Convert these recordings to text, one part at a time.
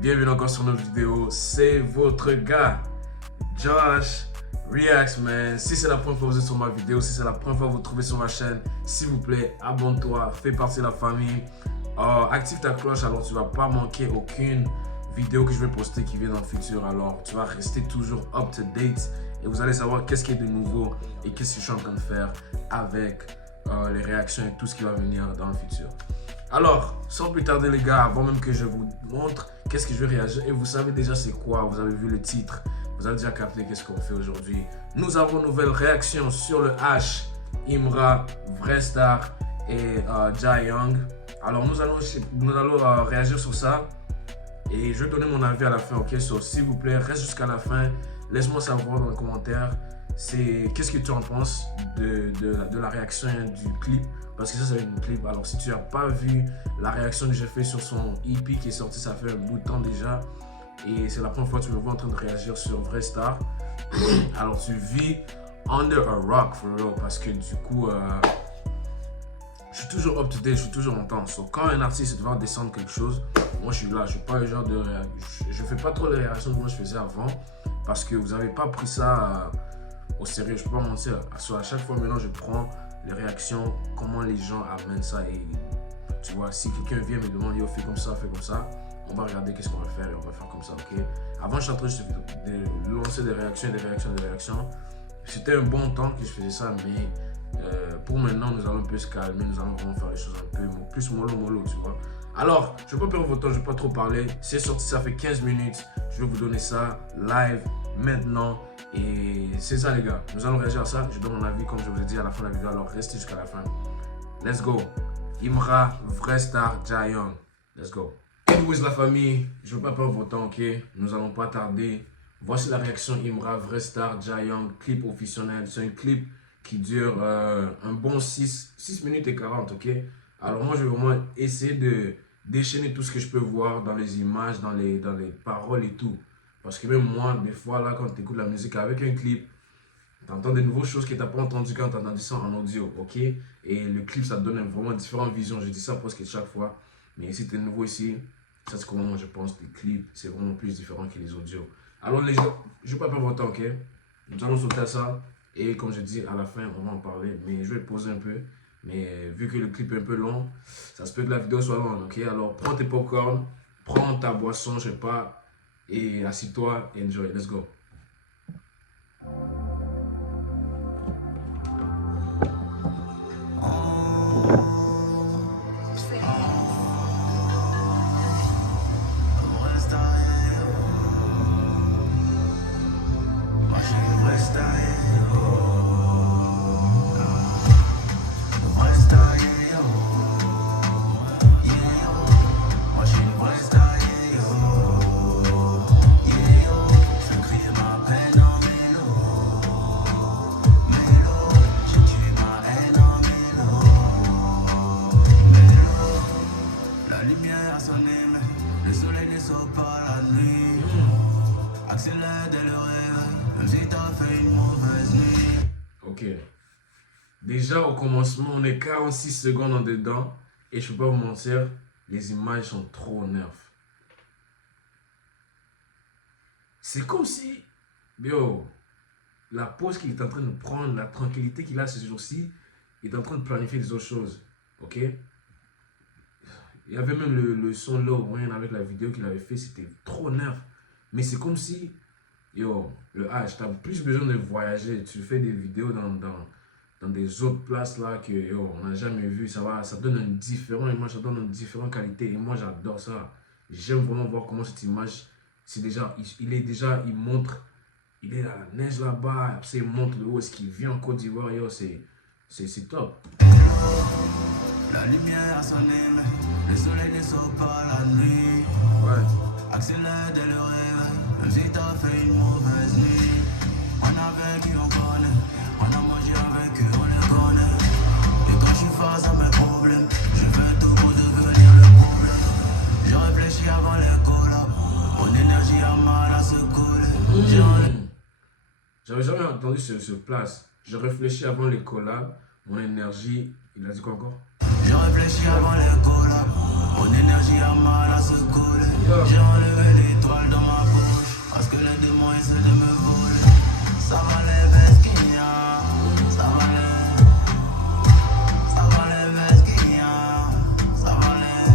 Bienvenue encore sur notre vidéo. C'est votre gars, Josh Reacts, man. Si c'est la première fois que vous êtes sur ma vidéo, si c'est la première fois que vous trouvez sur ma chaîne, s'il vous plaît, abonne-toi, fais partie de la famille. Active ta cloche, alors tu ne vas pas manquer aucune vidéo que je vais poster qui vient dans le futur. Alors tu vas rester toujours up to date et vous allez savoir qu'est-ce qui est de nouveau et qu'est-ce que je suis en train de faire avec les réactions et tout ce qui va venir dans le futur. Alors, sans plus tarder les gars, avant même que je vous montre qu'est-ce que je vais réagir, et vous savez déjà c'est quoi, vous avez vu le titre, vous avez déjà capté qu'est-ce qu'on fait aujourd'hui. Nous avons une nouvelle réaction sur le H, Imra, Vrestar et Jai Young. Alors nous allons réagir sur ça et je vais donner mon avis à la fin, ok? So, s'il vous plaît, reste jusqu'à la fin, laisse-moi savoir dans les commentaires qu'est-ce que tu en penses de la réaction du clip. Parce que ça c'est une clip, alors si tu n'as pas vu la réaction que j'ai fait sur son EP qui est sorti, ça fait un bout de temps déjà. Et c'est la première fois que tu me vois en train de réagir sur Vrestar. Alors tu vis under a rock for real, parce que du coup, je suis toujours up to date, je suis toujours en temps. So, quand un artiste va descendre quelque chose, moi je suis là, je suis pas le genre de je fais pas trop les réactions que moi je faisais avant. Parce que vous n'avez pas pris ça au sérieux, je peux pas mentir. À chaque fois maintenant je prends les réactions, comment les gens amènent ça, et tu vois, si quelqu'un vient me demander, fais comme ça, on va regarder qu'est-ce qu'on va faire et on va faire comme ça, ok? Avant, je suis en train de lancer des réactions. C'était un bon temps que je faisais ça, mais pour maintenant, nous allons un peu se calmer, nous allons vraiment faire les choses un peu plus mollo, tu vois. Alors, je ne vais pas perdre votre temps, je ne vais pas trop parler. C'est sorti, ça fait 15 minutes. Je vais vous donner ça live maintenant. Et c'est ça les gars, nous allons réagir à ça. Je donne mon avis comme je vous ai dit à la fin de la vidéo, alors restez jusqu'à la fin. Let's go. Imra, Vrestar, Jai Young. Let's go. Anyways la famille, je ne veux pas perdre votre temps, ok? Nous allons pas tarder. Voici la réaction Imra, Vrestar, Jai Young, clip officiel. C'est un clip qui dure un bon 6 minutes et 40, ok? Alors moi je vais vraiment essayer de déchaîner tout ce que je peux voir dans les images, dans les paroles et tout. Parce que même moi, des fois, là, quand tu écoutes la musique avec un clip, tu entends des nouvelles choses que tu n'as pas entendues quand tu as entendu ça en audio, ok? Et le clip, ça te donne vraiment différentes visions. Je dis ça presque chaque fois. Mais si tu es nouveau ici, ça c'est comment moi je pense que les clips, c'est vraiment plus différent que les audios. Alors les gens, je ne vais pas perdre votre temps, ok? Nous allons sauter à ça. Et comme je dis, à la fin, on va en parler. Mais je vais poser un peu. Mais vu que le clip est un peu long, ça se peut que la vidéo soit longue, ok? Alors prends tes popcorn, prends ta boisson, je sais pas. Et assis-toi et enjoy. Let's go. Le soleil ne sort pas la nuit. Accélère dès le réveil, même si t'as fait une mauvaise nuit. Ok. Déjà au commencement, on est 46 secondes en dedans. Et je peux pas vous mentir, les images sont trop nerfs. C'est comme si, yo, la pause qu'il est en train de prendre, la tranquillité qu'il a ce jour-ci, il est en train de planifier des autres choses. Ok? Il y avait même le son low moyen avec la vidéo qu'il avait fait, c'était trop nerf. Mais c'est comme si, yo, le H, tu as plus besoin de voyager. Tu fais des vidéos dans des autres places là que yo, on n'a jamais vu. Ça donne un différent image, ça donne une différente qualité. Et moi j'adore ça. J'aime vraiment voir comment cette image, c'est déjà, il montre, il est à la neige là-bas. Après il montre de où est-ce qu'il vient en Côte d'Ivoire. Yo, c'est top. La lumière a sonné, mais le soleil ne sort pas la nuit. Ouais. Accélère dès le réveil, même si t'as fait une mauvaise nuit. On a vécu, on connaît. On a mangé avec eux, on les connaît. Et quand je suis face à mes problèmes, je fais tout pour devenir le problème. Je réfléchis avant les collabs. Mon énergie a mal à se coller. J'avais jamais entendu ce place. Je réfléchis avant les collabs. Mon énergie, il a dit quoi encore? Je réfléchis avant les collabs. Mon énergie a mal à se coller. J'ai enlevé l'étoile dans ma bouche. Parce que le démon essaie de me voler. Ça va les vesquillas. Ça va les. Ça va les vesquillas. Ça va les.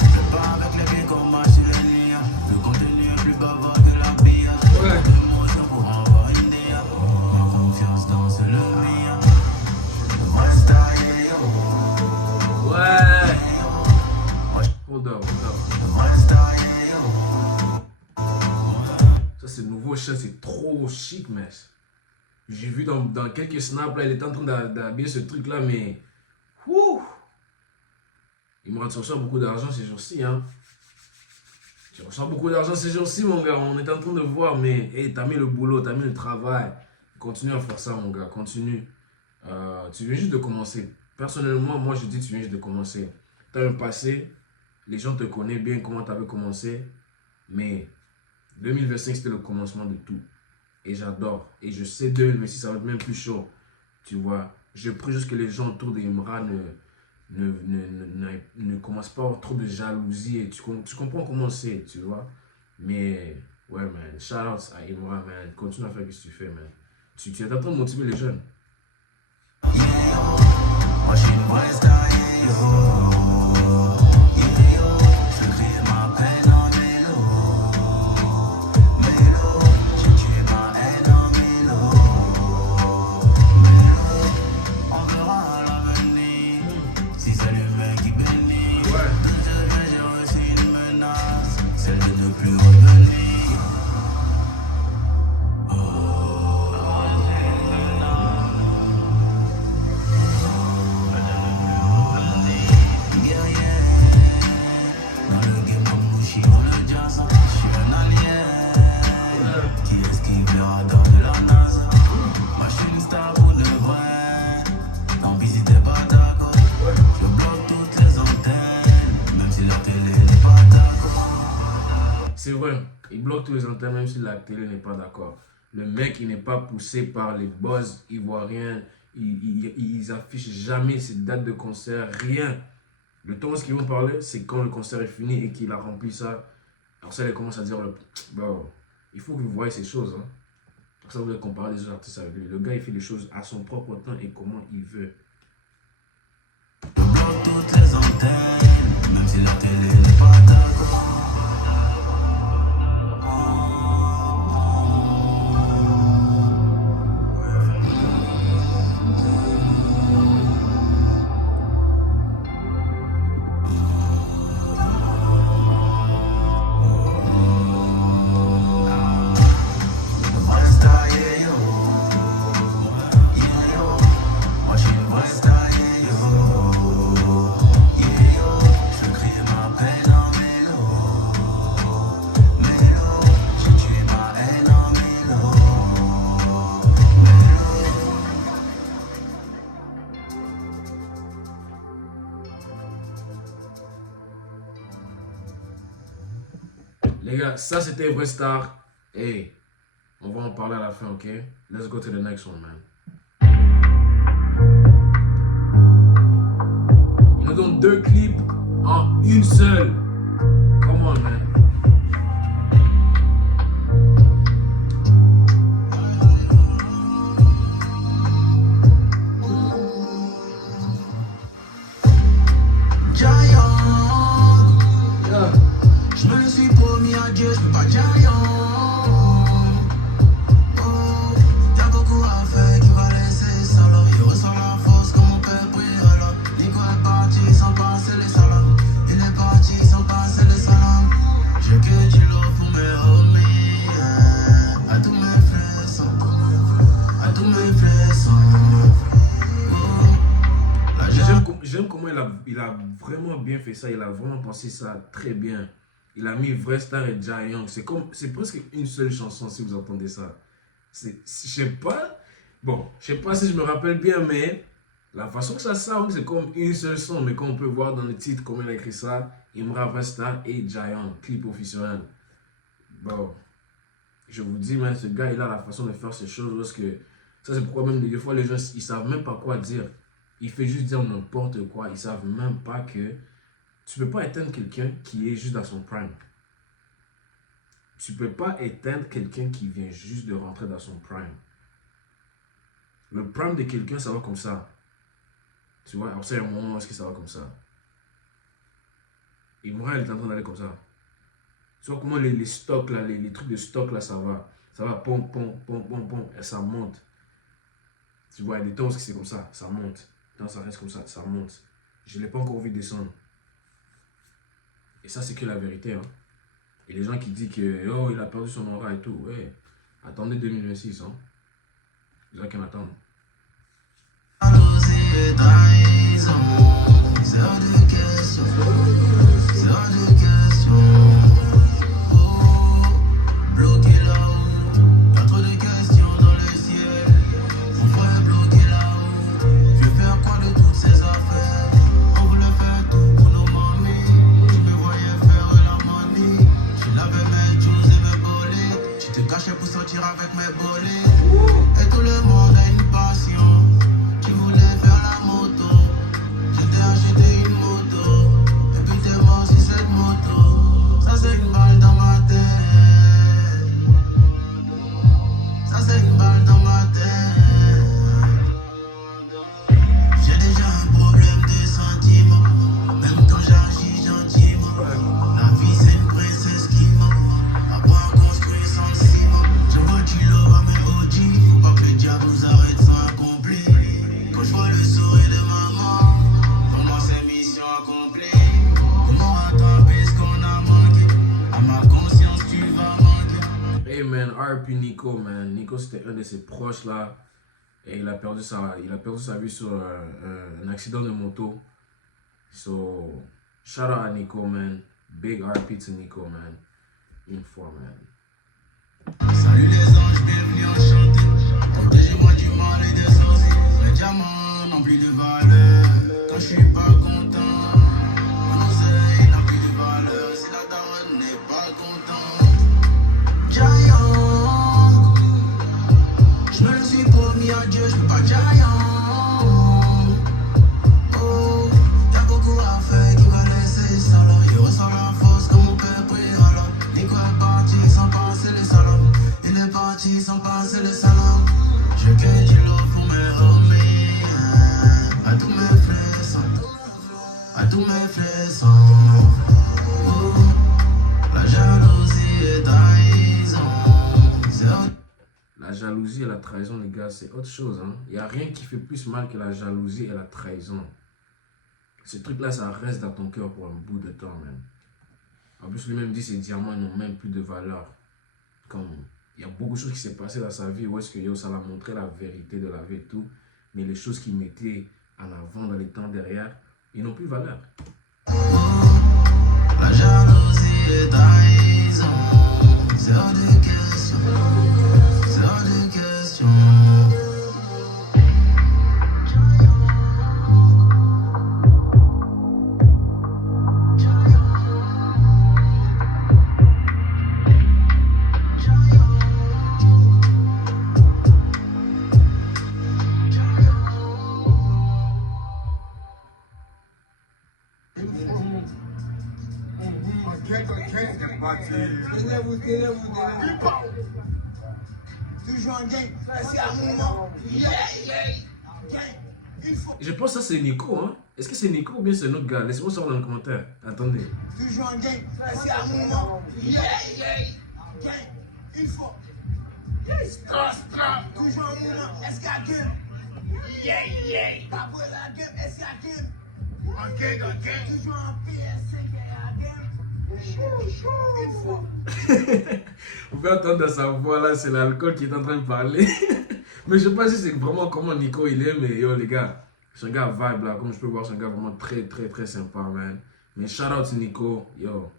C'est pas avec les pieds qu'on marche sur les liens. Le contenu est plus bavard que la billard. L'émotion pour avoir une dia. Ma confiance dans le mien. Reste taillé, yo. Ouais. Hold up. Reste taillé, yo. Ça, c'est le nouveau chien, c'est trop chic, mec. J'ai vu dans quelques snaps, là, il était en train d'habiller ce truc-là, mais... Wouh! Il me reçoit beaucoup d'argent ces jours-ci, hein. Tu reçois beaucoup d'argent ces jours-ci, mon gars. On est en train de voir, mais... Hey, t'as mis le boulot, t'as mis le travail. Continue à faire ça, mon gars. Continue. Tu viens juste de commencer. Personnellement, moi, je dis tu viens juste de commencer. T'as un passé. Les gens te connaissent bien comment t'avais commencé. Mais... 2025, c'était le commencement de tout. Et j'adore. Et je sais 2026, ça va être même plus chaud. Tu vois. Je prie juste que les gens autour d'Imra ne commencent pas à avoir trop de jalousie. Et tu comprends comment c'est, tu vois. Mais, ouais, man. Shout out à Imra, man. Continue à faire ce que tu fais, man. Tu es en train de motiver les jeunes. Moi, je suis une vraie star, yo. C'est vrai, il bloque tous les antennes même si la télé n'est pas d'accord. Le mec, il n'est pas poussé par les buzz ivoiriens. Ils affichent jamais ses dates de concert, rien. Le temps où ils vont parler, c'est quand le concert est fini et qu'il a rempli ça. Alors ça, il commence à dire, bon, il faut que vous voyez ces choses. Hein. Pour ça, vous allez comparer les autres artistes avec lui. Le gars, il fait les choses à son propre temps et comment il veut. Je bloque toutes les antennes, même si la télé n'est pas d'accord. Les gars, ça c'était Vrai Star. Hey, on va en parler à la fin, ok? Let's go to the next one, man. Il nous donne 2 clips en une seule. Come on, man. Je me suis promis à Dieu, je peux pas giant. Oh, y'a beaucoup à faire qui va laisser ça là. Il ressent la force comme mon père prie alors. Nico est parti sans passer les salams. Il est parti sans passer les salams. J'ai que du love pour mes homies. À tous mes frères, à tous mes frères. J'aime comment il a vraiment bien fait ça. Il a vraiment pensé ça très bien. Il a mis Vrai Star et Giant. C'est presque une seule chanson si vous entendez ça. Je sais pas. Bon, je sais pas si je me rappelle bien, mais la façon que ça sonne, c'est comme une seule son. Mais comme on peut voir dans le titre, comment il a écrit ça, Imra, Vrai Star et Giant, clip officiel. Bon, je vous dis, mais ce gars, il a la façon de faire ces choses parce que ça, c'est pourquoi même des fois les gens, ils savent même pas quoi dire. Il fait juste dire n'importe quoi. Ils savent même pas que Tu peux pas éteindre quelqu'un qui est juste dans son prime. Tu peux pas éteindre quelqu'un qui vient juste de rentrer dans son prime. Le prime de quelqu'un, ça va comme ça. Tu vois, après, il y a un moment où est-ce que ça va comme ça. Et moi, elle est en train d'aller comme ça. Tu vois comment les stocks, là, les trucs de stock, là, ça va. Ça va, pom, pom, pom, pom, pom, et ça monte. Tu vois, il y a des temps où c'est comme ça, ça monte. Quand ça reste comme ça monte. Je ne l'ai pas encore vu descendre. Et ça, c'est que la vérité. Hein. Et les gens qui disent que oh, il a perdu son aura et tout. Ouais, attendez 2026. Hein. Les gens qui m'attendent. Pour sortir avec mes bolets. Et tout le monde a une passion. Tu voulais faire la moto. Je t'ai acheté une moto. Et puis t'es mort sur cette moto. Ça c'est une balle dans ma tête. Ça c'est une balle dans ma tête. J'ai déjà un problème de sentiments. Même quand j'agis gentiment. La vie c'est une princesse qui ment. Apprends à construire sans ciment. Je vois du love à mes OG. Faut pas que le diable nous arrête sans accomplir. Quand je vois le sourire de maman, pour moi c'est mission accomplie. Comment attraper ce qu'on a manqué? À ma conscience tu vas manquer. Hey man, RP Nico, man. Nico c'était un de ses proches là. Et il a perdu sa vie sur un accident de moto. So, shout out à Nico, man. Big RP to Nico, man. Une fois, man. Salut les anges, bienvenue enchanté. Protégez-moi du mal et des sorciers. Les diamants n'ont plus de valeur. Quand je suis pas content, mon oseille n'a plus de valeur. Si la daronne n'est pas content. Giant, je me le suis promis à Dieu, je peux pas giant. Oh, y'a beaucoup à faire qui va laisser solo. Il ressent la force comme mon père prie alors. Nico est parti sans penser les salons. Il est parti sans penser les salons. Je cueille du love pour mes homies. À tous mes frères sans. À tous mes frères sans. Oh, la jalousie est trahison. La jalousie et la trahison, les gars, c'est autre chose. Hein. Il n'y a rien qui fait plus mal que la jalousie et la trahison. Ce truc-là, ça reste dans ton cœur pour un bout de temps, même. En plus, lui-même dit que ces diamants n'ont même plus de valeur. Comme il y a beaucoup de choses qui s'est passé dans sa vie où est-ce que ça l'a montré la vérité de la vie et tout. Mais les choses qu'il mettait en avant dans les temps derrière, ils n'ont plus de valeur. La jalousie est trahison. C'est hors de question. C'est hors de question. Je pense que ça c'est Nico, hein. Est-ce que c'est Nico ou bien c'est un autre gars? Laissez-moi savoir dans les commentaires. Attendez. Toujours en gang, c'est un moment. Gang, une fois. Toujours en mouvement, est-ce qu'il y a game? Pas pour la game, est-ce qu'il y a game? En gang. Toujours en PS5, il y a game. Une fois. Vous pouvez entendre dans sa voix là, c'est l'alcool qui est en train de parler. Mais je sais pas si c'est vraiment comment Nico il est, mais yo les gars, c'est un gars vibe là, comme je peux voir, c'est un gars vraiment très sympa, man. Mais shout out to Nico, yo,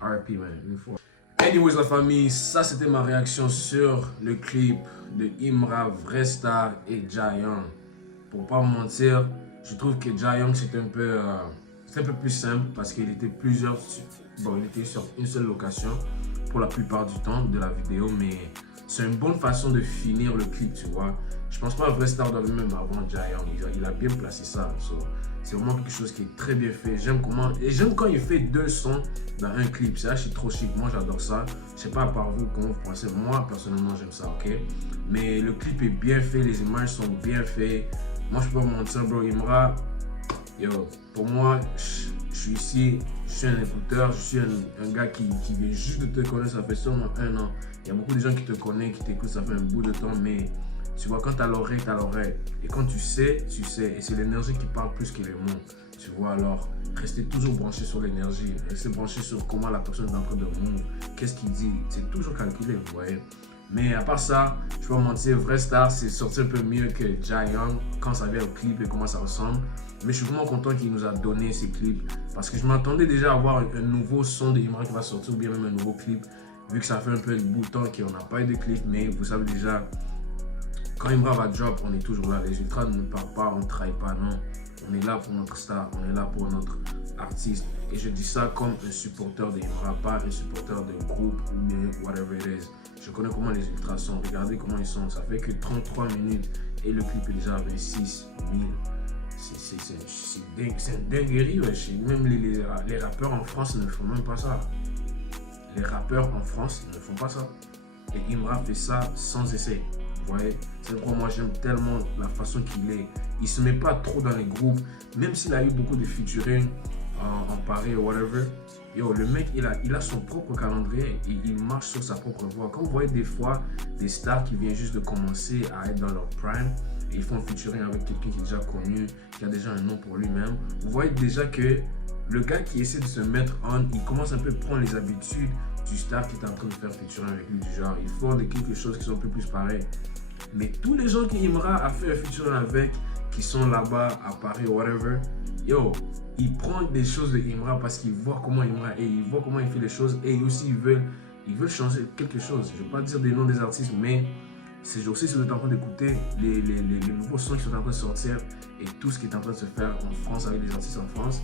RP man, une fois. Anyways la famille, ça c'était ma réaction sur le clip de Imra, Vrestar et Giant. Pour pas me mentir, je trouve que Giant c'est un peu plus simple parce qu'il était il était sur une seule location pour la plupart du temps de la vidéo, mais c'est une bonne façon de finir le clip, tu vois. Je pense pas que Vrestar doit même avant Giant, il a bien placé ça. So, C'est vraiment quelque chose qui est très bien fait. J'aime comment, et j'aime quand il fait 2 sons dans un clip. Ça, c'est trop chic. Moi, j'adore ça. Je sais pas à part vous, comment vous pensez. Moi, personnellement, j'aime ça, ok? Mais le clip est bien fait, les images sont bien faites. Moi, je peux pas me mentir, bro. Imra, yo, pour moi, je suis ici, je suis un écouteur, je suis un gars qui vient juste de te connaître, ça fait seulement 1 an. Il y a beaucoup de gens qui te connaissent, qui t'écoutent, ça fait un bout de temps, mais tu vois, quand t'as l'oreille, t'as l'oreille. Et quand tu sais, tu sais. Et c'est l'énergie qui parle plus que les mots. Tu vois, alors, restez toujours branché sur l'énergie. Restez branché sur comment la personne est en train de move. Qu'est-ce qu'il dit. C'est toujours calculé, vous voyez. Mais à part ça, je peux pas mentir, Vrai Star, c'est sorti un peu mieux que Jai Young quand ça vient au clip et comment ça ressemble. Mais je suis vraiment content qu'il nous a donné ces clips. Parce que je m'attendais déjà à avoir un nouveau son de Imra qui va sortir ou bien même un nouveau clip. Vu que ça fait un peu de bout de temps qu'on n'a pas eu de clip. Mais vous savez déjà, quand Imra va drop, on est toujours là. Les ultras ne parlent pas, on ne trahit pas, non. On est là pour notre star, on est là pour notre artiste. Et je dis ça comme un supporter de Imra, pas un supporter de groupe ou bien whatever it is. Je connais comment les ultras sont, regardez comment ils sont. Ça fait que 33 minutes et le clip est déjà à 26 000. C'est une dinguerie, wesh. Même les rappeurs en France ne font même pas ça. Les rappeurs en France ne font pas ça. Et Imra fait ça sans essai. Vous voyez, c'est pourquoi moi j'aime tellement la façon qu'il est. Il se met pas trop dans les groupes, même s'il a eu beaucoup de featuring en Paris ou whatever. Yo, le mec, il a son propre calendrier et il marche sur sa propre voie. Quand vous voyez des fois des stars qui viennent juste de commencer à être dans leur prime et ils font un featuring avec quelqu'un qui est déjà connu, qui a déjà un nom pour lui-même, vous voyez déjà que le gars qui essaie de se mettre on, il commence un peu à prendre les habitudes du star qui est en train de faire featuring avec lui, du genre, il faut de quelque chose qui sont un peu plus pareil. Mais tous les gens qui Imra a fait un featuring avec, qui sont là-bas à Paris ou whatever, yo, ils prennent des choses de Imra parce qu'ils voient comment Imra est, ils voient comment il fait les choses et aussi ils veulent changer quelque chose. Je ne vais pas dire des noms des artistes, mais ces jours-ci, si vous êtes en train d'écouter les nouveaux sons qui sont en train de sortir et tout ce qui est en train de se faire en France avec les artistes en France,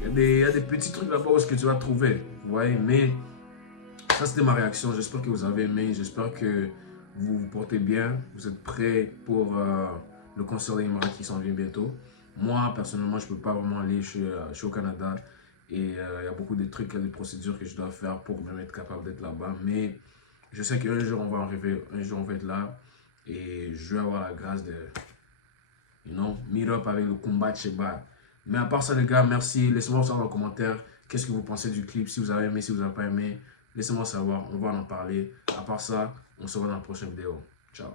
il y a des petits trucs là-bas où que tu vas trouver, vous voyez, mais ça c'était ma réaction. J'espère que vous avez aimé, j'espère que vous vous portez bien, vous êtes prêts pour le concert d'Imra qui s'en vient bientôt. Moi, personnellement, je ne peux pas vraiment aller, je suis au Canada et il y a beaucoup de trucs, il y a des procédures que je dois faire pour même être capable d'être là-bas. Mais je sais qu'un jour, on va arriver, un jour, on va être là et je vais avoir la grâce de, meet up avec le combat de Sheba. Mais à part ça, les gars, merci. Laissez-moi savoir dans les commentaires qu'est-ce que vous pensez du clip, si vous avez aimé, si vous n'avez pas aimé. Laissez-moi savoir, on va en parler. À part ça, on se voit dans la prochaine vidéo. Ciao.